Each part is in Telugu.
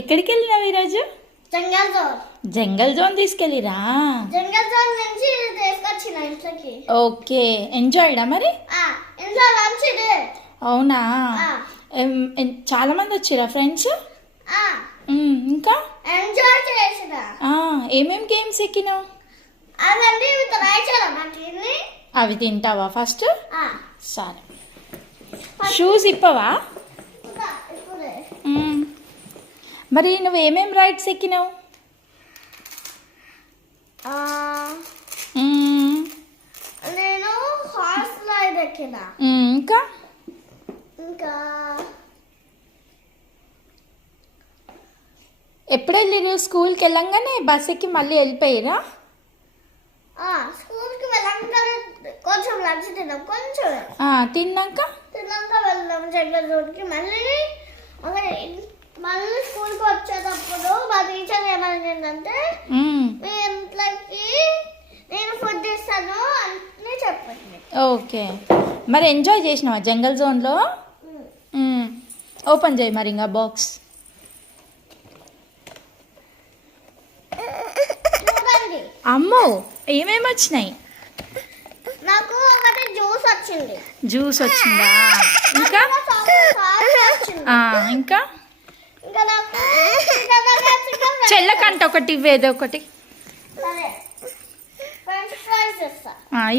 ఎక్కడికి వెళ్ళినావు ఈరోజు? జంగల్ జోన్. జంగల్ జోన్ తీసుకెళ్ళిరా? జంగల్ జోన్ నుంచి తీసుకొచ్చిన ఇంట్లోకి. ఓకే, ఎంజాయ్డా మరి? ఇంట్లో లంచ్ ఇది. అవునా? చాలా మంది వచ్చిరా ఫ్రెండ్స్? ఇంకా ఎంజాయ్ చేసిన. ఏమేం గేమ్స్ ఎక్కినావు? అవన్నీ ట్రై చేయాలి. అవి తింటావా ఫస్ట్? సరే, షూస్ ఇప్పవా? మరి నువ్వు ఏమేం రైడ్స్ ఎక్కినావు? నేను హార్స్ రైడ్ ఎక్కిన. ఇంకా ఇంకా ఎప్పుడు వెళ్ళిరు? స్కూల్కి వెళ్ళంగానే బస్ ఎక్కి మళ్ళీ వెళ్ళిపోయిరా? స్కూల్కి వెళ్ళంగానే కొంచెం లంచ్ తిన్నాం. కొంచెం తిన్నాక వెళ్ళాం జంగల్ జోన్కి. మళ్ళీ స్కూల్కి వచ్చేటప్పుడు మా టీచర్ ఏమైందంటే మీ ఇంట్లోకి నేను ఫుడ్ ఇస్తాను అని చెప్పింది. ఓకే, మరి ఎంజాయ్ చేసినావా జంగల్ జోన్లో? ఓపెన్ చేయి మరి ఇంకా బాక్స్. అమ్మో, ఏమేమి వచ్చినాయి? నాకు ఒకటి జ్యూస్ వచ్చింది. జ్యూస్ వచ్చిందా? ఇంకా ఇంకా చెల్లకంట ఒకటి ఇవ్వేదో ఒకటి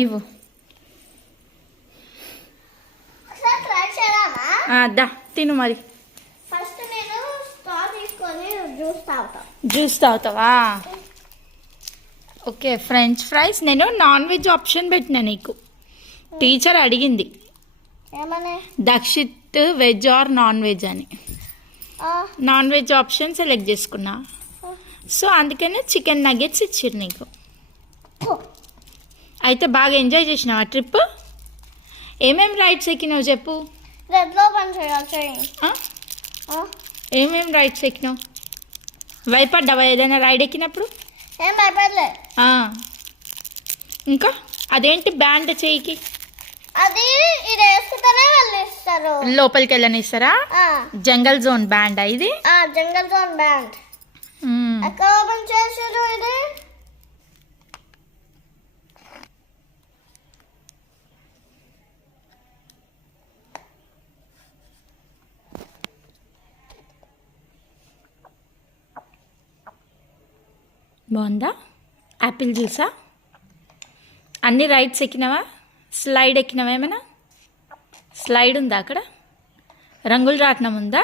ఇవ్వు. దా తిను మరి. ఫస్ట్ నేను స్ట్రా తీసుకొని జ్యూస్ తాగుతావా? Okay, French fries. నేను నాన్ వెజ్ ఆప్షన్ పెట్టినా నీకు. టీచర్ అడిగింది Dakshit veg or non veg అని. నాన్ వెజ్ ఆప్షన్ సెలెక్ట్ చేసుకున్నా. సో అందుకనే చికెన్ నగెట్స్ ఇచ్చారు నీకు. అయితే బాగా ఎంజాయ్ చేసినావా ట్రిప్? ఏమేమి రైడ్స్ ఎక్కినావు చెప్పు? ఏమేమి రైడ్స్ ఎక్కినావు? భయపడ్డావా ఏదైనా రైడ్ ఎక్కినప్పుడు? ఇంకా అదేంటి బ్యాండ్ చేయికి? అది ఇది వేసుకుంటేనే వాళ్ళు ఇస్తారు. లోపలికి వెళ్ళనిస్తారా? జంగల్ జోన్ బ్యాండ్ ఇది? జంగల్ జోన్ బ్యాండ్. ఎక్కడ ఓపెన్ చేసారు ఇది? బాగుందా? యాపిల్ జ్యూసా? అన్ని రైడ్స్ ఎక్కినావా? స్లైడ్ ఎక్కినావా? ఏమైనా స్లైడ్ ఉందా అక్కడ? రంగులు రాట్నం ఉందా?